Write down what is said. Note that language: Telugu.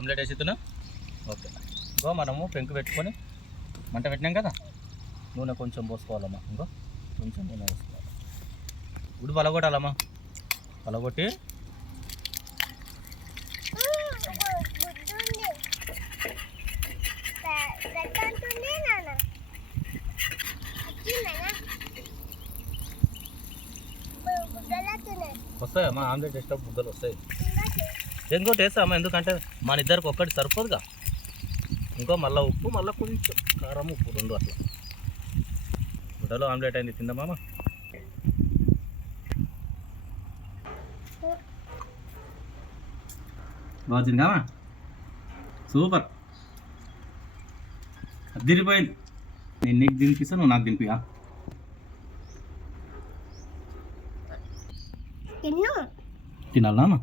ఆమ్లెట్ వేసిస్తున్నా. ఓకే, ఇంకో మనము పెంకు పెట్టుకొని మంట పెట్టినాం కదా, నూనె కొంచెం పోసుకోవాలమ్మా. ఇంకో కొంచెం నూనె పోసుకోవాలి. ఇప్పుడు పలగొట్టాలమ్మా. పలగొట్టి వస్తాయమ్మా, ఆమ్లెట్ వేసేటప్పుడు బుగ్గలు వస్తాయి. ఇంకోటి వేస్తామా, ఎందుకంటే మన ఇద్దరికి ఒక్కటి సరిపోదుగా. ఇంకో మళ్ళీ ఉప్పు, మళ్ళీ కొంచెం కారం, ఉప్పు రెండు అట్లా. గుడ్డలో ఆమ్లెట్ అయింది, తిందామా. బాగా తిందామా, సూపర్, అదిరిపోయింది. నేను నీకు తినిపిస్తా, నువ్వు నాకు తినిపియా. తినాలనా?